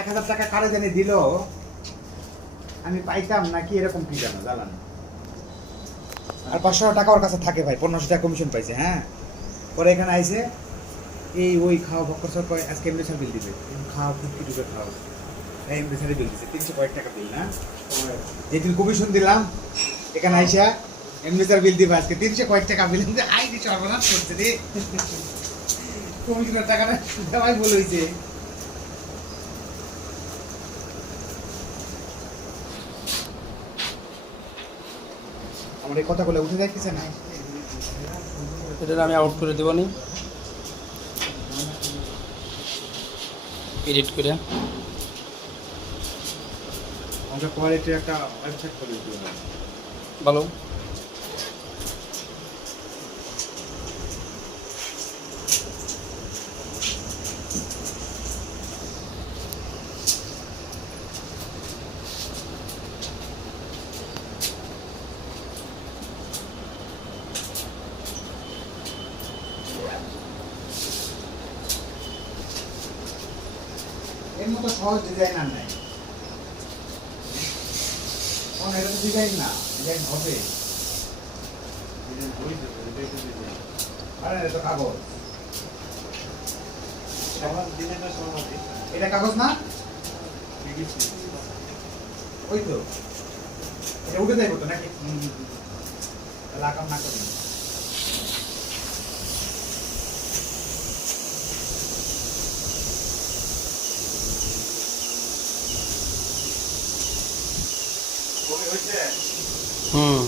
এক হাজার টাকা কারে জানি দিল, আমি পাইতাম নাকি এরকম কি জানো জ্বালানো আর পাঁচশো টাকা ওর কাছে থাকে ভাই, পনেরোশো টাকা কমিশন পাইছে হ্যাঁ? পরে এখানে আইছে, এই ওই খাওয়া বক্কর সর কয়, আজকে এমনি বিল দিবে। খাওয়া ফুটকি টুকে খাওয়া। এমনি সারে বিল দিছে, তিনশো কয়েক টাকা বিল, না? যেদিন কমিশন দিলাম, এখানে আইসা, এমনি স্যার বিল দিবে আজকে তিনশো কয়েক টাকা বিল। আই দিচ্ছে সর্বনাশ করছে রে। কমিশনের টাকাটা দেওয়াই বলে আমার এই কথাগুলো উঠে যাইতেছে না? এটা আমি আউট করে দেবো নি এডিট করে। আমরা কোয়ালিটির একটা ওয়েবসাইট করে দেবো ভালো মতো সহজ নাই। এটা তো ডিজাইন না ডিজাইন হবে। আরে, এটা কাগজ। এটা কাগজ না? ওই তো। এটা উঠে যাইব তো নাকি? আকাম না করি। হুম।